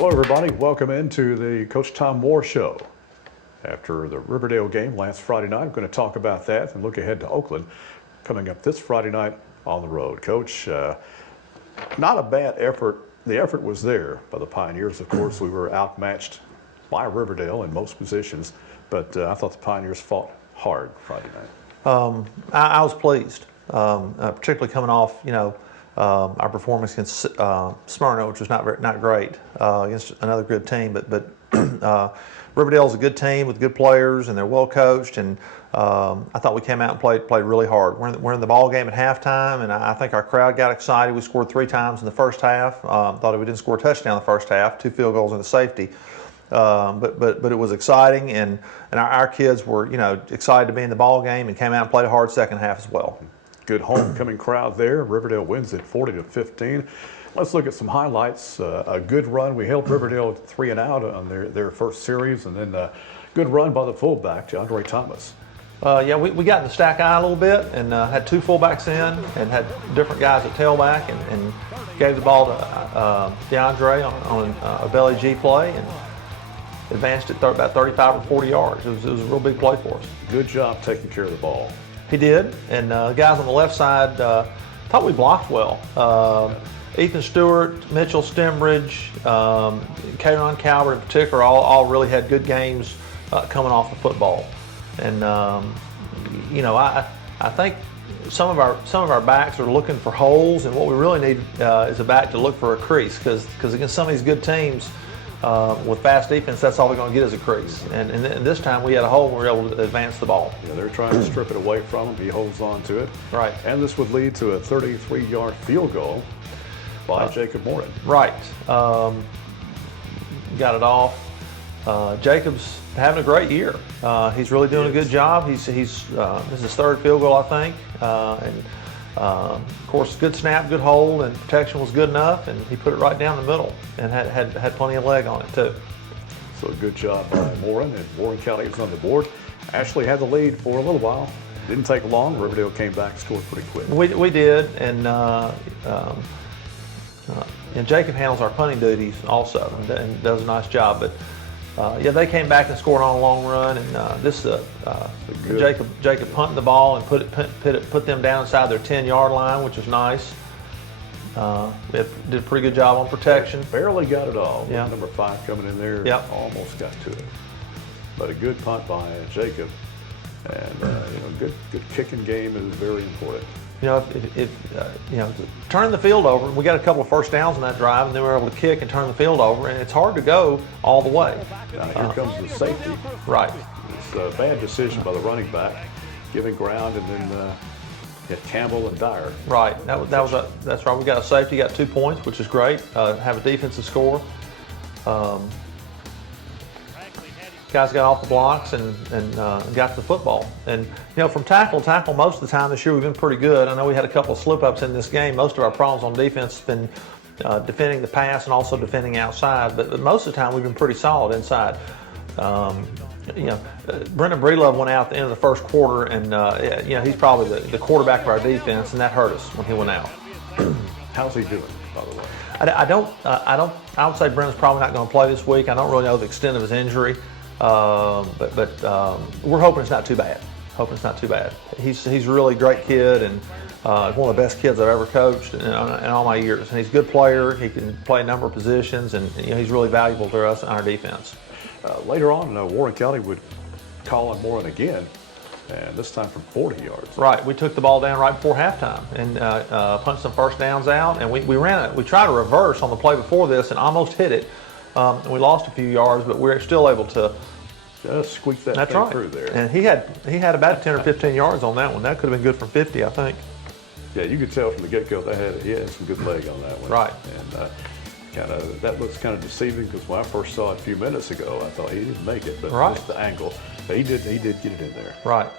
Hello, everybody. Welcome into the Coach Tom Moore Show. After the Riverdale game last Friday night, I'm going to talk about that and look ahead to Oakland coming up this Friday night on the road. Coach, not a bad effort. The effort was there by the Pioneers. Of course, we were outmatched by Riverdale in most positions, but I thought the Pioneers fought hard Friday night. I was pleased, particularly coming off, our performance against Smyrna, which was not great against another good team. But Riverdale's a good team with good players, and they're well coached. And I thought we came out and played really hard. We're in the ball game at halftime, and I think our crowd got excited. We scored 3 times in the first half. Thought we didn't score a touchdown in the first half, 2 field goals and a safety. But it was exciting, and our kids were excited to be in the ball game and came out and played a hard second half as well. Good homecoming crowd there. Riverdale wins at 40-15. Let's look at some highlights. A good run. We held Riverdale 3 and out on their first series, and then a good run by the fullback, DeAndre Thomas. We got in the stack eye a little bit and had 2 fullbacks in and had different guys at tailback and gave the ball to DeAndre on a belly G play and advanced it about 35 or 40 yards. It was a real big play for us. Good job taking care of the ball. He did, and the guys on the left side thought we blocked well. Ethan Stewart, Mitchell Stembridge, Kayron Calvert in particular, all really had good games coming off the football. And I think some of our backs are looking for holes, and what we really need is a back to look for a crease, because against some of these good teams with fast defense, that's all they're going to get is a crease. And this time we had a hole and we were able to advance the ball. Yeah, they're trying to strip it away from him. He holds on to it. Right. And this would lead to a 33-yard field goal by Jacob Morin. Right. Got it off. Jacob's having a great year. He's really doing a good job. This is his 3rd field goal, I think. Of course, good snap, good hold, and protection was good enough, and he put it right down the middle and had plenty of leg on it too. So a good job by Morin, and Warren County was on the board. Ashley had the lead for a little while. Didn't take long. Riverdale came back, scored pretty quick. We did, and Jacob handles our punting duties also and does a nice job. But they came back and scored on a long run, and Jacob punted the ball and put them down inside their 10-yard line, which was nice. Did a pretty good job on protection. Barely got it all. Yeah. Number 5 coming in there, almost got to it. But a good punt by Jacob, and good kicking game is very important. Turn the field over. We got a couple of first downs on that drive, and then we were able to kick and turn the field over, and it's hard to go all the way. Now here comes the safety. Right. It's a bad decision by the running back, giving ground, and then hit Campbell and Dyer. Right. That's right. We got a safety, got 2 points, which is great. Have a defensive score. Guys got off the blocks and got to the football. And from tackle to tackle, most of the time this year we've been pretty good. I know we had a couple of slip-ups in this game. Most of our problems on defense have been defending the pass and also defending outside. But most of the time we've been pretty solid inside. Brendan Breedlove went out at the end of the first quarter, and he's probably the quarterback of our defense, and that hurt us when he went out. How's he doing, by the way? I would say Brendan's probably not going to play this week. I don't really know the extent of his injury. But we're hoping it's not too bad. He's a really great kid, and one of the best kids I've ever coached in all my years. And he's a good player. He can play a number of positions, and he's really valuable to us in our defense. Later on, Warren County would call on Morin again, and this time from 40 yards. Right. We took the ball down right before halftime and punched some first downs out, and we ran it. We tried to reverse on the play before this and almost hit it. We lost a few yards, but we were still able to just squeak that thing through there. And he had about 10 or 15 yards on that one. That could have been good from 50, I think. Yeah, you could tell from the get-go he had some good leg on that one. Right. And that looks kind of deceiving, because when I first saw it a few minutes ago, I thought he didn't make it, but just the angle. But he did get it in there. Right.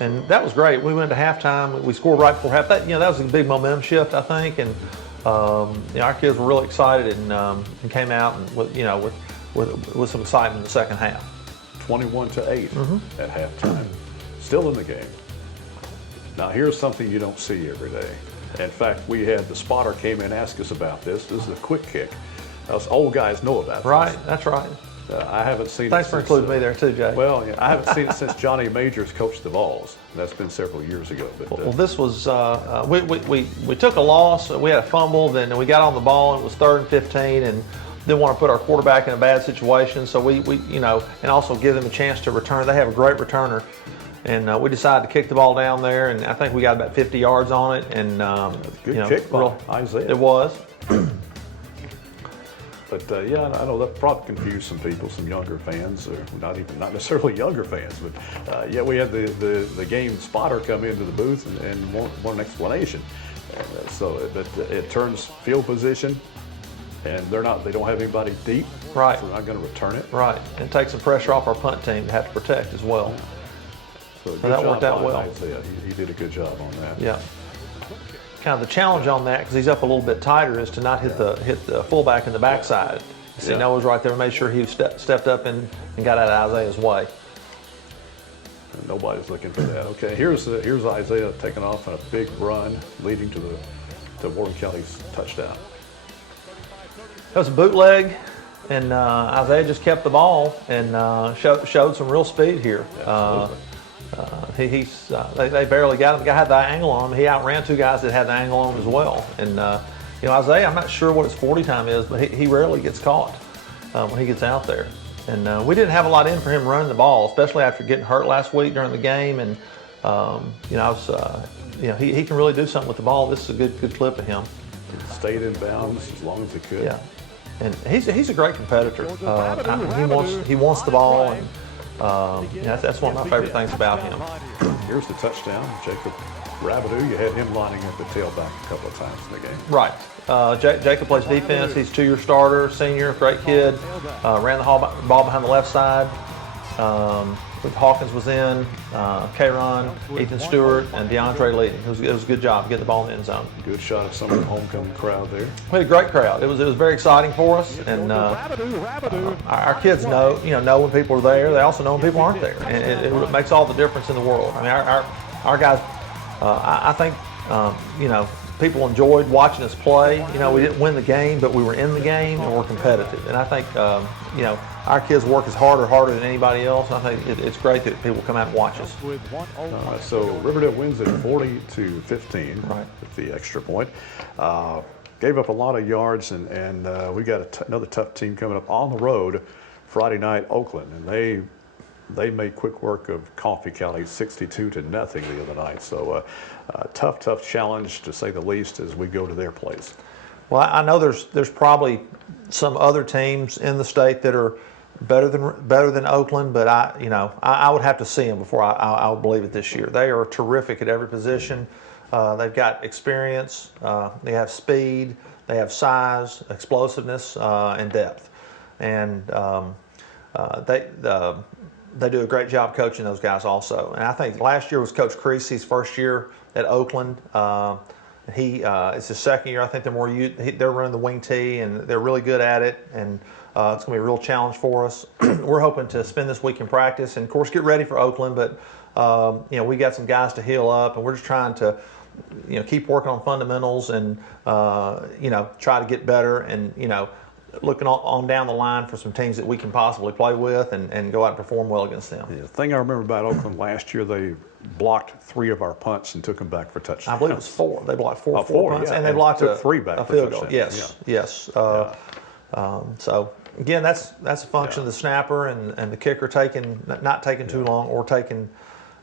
And that was great. We went to halftime. We scored right before half. That was a big momentum shift, I think. And our kids were really excited and came out and with some excitement in the second half. 21-8 at halftime. Still in the game. Now here's something you don't see every day. In fact, we had the spotter came in and asked us about this. This is a quick kick. Us old guys know about Right, this. that's right. I haven't seen Thanks it for since, including me there too, Jay. Well, yeah, I haven't seen it since Johnny Majors coached the Vols. That's been several years ago. But Well, this was, we took a loss, we had a fumble, then we got on the ball and it was 3rd and 15 and didn't want to put our quarterback in a bad situation. So we you know, and also give them a chance to return. They have a great returner. And we decided to kick the ball down there, and I think we got about 50 yards on it. And good you know, kick by Isaiah. It was. But yeah, I know that probably confused some people, some younger fans, or not necessarily younger fans, but yeah, we had the game spotter come into the booth and want an explanation. But it turns field position, and they don't have anybody deep, Right. So they're not going to return it. Right, and take some pressure off our punt team to have to protect as well. So that worked out well. Isaiah. He did a good job on that. Yeah. Kind of the challenge on that, because he's up a little bit tighter, is to not hit the fullback in the backside. See, Yeah. Noah was right there and made sure he stepped up and got out of Isaiah's way. And nobody's looking for that. Okay, here's Isaiah taking off on a big run, leading to Warren County's touchdown. That was a bootleg, and Isaiah just kept the ball and showed some real speed here. Absolutely. They barely got him. The guy had the angle on him. He outran 2 guys that had the angle on him as well. And you know, Isaiah, I'm not sure what his 40 time is, but he rarely gets caught when he gets out there. And we didn't have a lot in for him running the ball, especially after getting hurt last week during the game. And you know, you know, he can really do something with the ball. This is a good clip of him. Stayed in bounds as long as he could. Yeah, and he's a great competitor. He wants the ball, and yeah, that's one of my favorite things about him. Here's the touchdown, Jacob Rabideau. You had him lining up the tailback a couple of times in the game. Right. Jacob plays defense. He's a 2-year starter, senior, great kid. Ran the ball behind the left side. Hawkins was in, K-Ron, Ethan Stewart, and DeAndre leading. It was a good job getting the ball in the end zone. Good shot of some of the homecoming crowd there. We had a great crowd. It was very exciting for us, and our kids know when people are there. They also know when people aren't there, and it makes all the difference in the world. I mean, our guys, I think you know, people enjoyed watching us play. You know, we didn't win the game, but we were in the game and we're competitive. And I think you know, our kids work as hard or harder than anybody else. And I think it's great that people come out and watch us. So Riverdale wins at 40-15 Right. with the extra point. Gave up a lot of yards, and we got another tough team coming up on the road Friday night, Oakland, and they made quick work of Coffee County 62-0 the other night. So tough challenge to say the least as we go to their place. Well, I know there's probably some other teams in the state that are better than Oakland, but I would have to see them before I would believe it this year. They are terrific at every position. They've got experience. They have speed. They have size, explosiveness, and depth. And they do a great job coaching those guys also. And I think last year was Coach Creasy's first year at Oakland. It's his second year. I think they're running the wing tee, and they're really good at it. And it's going to be a real challenge for us. We're hoping to spend this week in practice and, of course, get ready for Oakland. But you know, we got some guys to heal up, and we're just trying to, you know, keep working on fundamentals and you know, try to get better, and you know, looking on down the line for some teams that we can possibly play with and go out and perform well against them. Yeah, the thing I remember about Oakland last year, they blocked 3 of our punts and took them back for touchdowns. I believe it was 4. They blocked four punts, yeah, and they blocked took 3 back a for field goal. touchdowns. Yes. So again, that's a function of the snapper and the kicker not taking too long or taking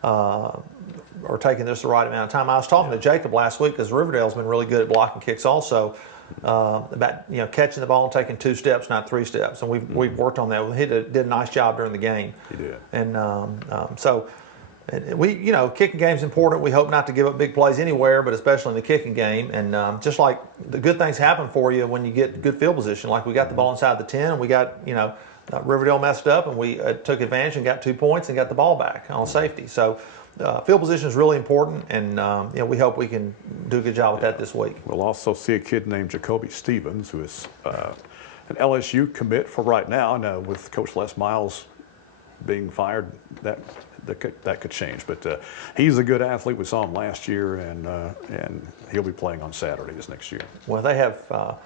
just the right amount of time. I was talking to Jacob last week, because Riverdale's been really good at blocking kicks also. About, you know, catching the ball and taking 2 steps, not 3 steps, and we've worked on that. He did a nice job during the game. He did. And so we, you know, kicking game's important. We hope not to give up big plays anywhere, but especially in the kicking game. And just like the good things happen for you when you get good field position, like we got the ball inside the 10, and we got, you know, Riverdale messed up, and we took advantage and got 2 points and got the ball back on safety. So field position is really important, and you know, we hope we can do a good job with that this week. We'll also see a kid named Jacoby Stevens, who is an LSU commit for right now. And with Coach Les Miles being fired, that could change. But he's a good athlete. We saw him last year, and he'll be playing on Saturdays next year. Well, they have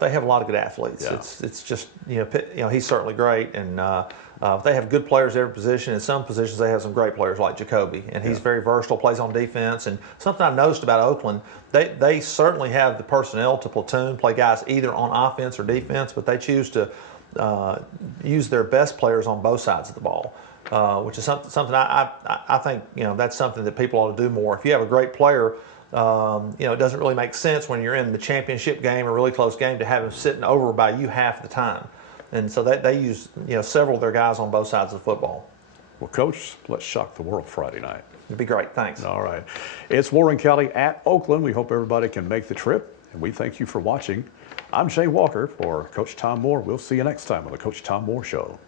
they have a lot of good athletes. Yeah. It's just he's certainly great, and they have good players at every position. In some positions, they have some great players like Jacoby, and he's very versatile, plays on defense. And something I noticed about Oakland, they certainly have the personnel to platoon, play guys either on offense or defense, but they choose to use their best players on both sides of the ball, which is something I think that's something that people ought to do more. If you have a great player, it doesn't really make sense when you're in the championship game, a really close game, to have him sitting over by you half the time. And so they use several of their guys on both sides of the football. Well, Coach, let's shock the world Friday night. It'd be great. Thanks. All right. It's Warren County at Oakland. We hope everybody can make the trip, and we thank you for watching. I'm Shane Walker for Coach Tom Moore. We'll see you next time on the Coach Tom Moore Show.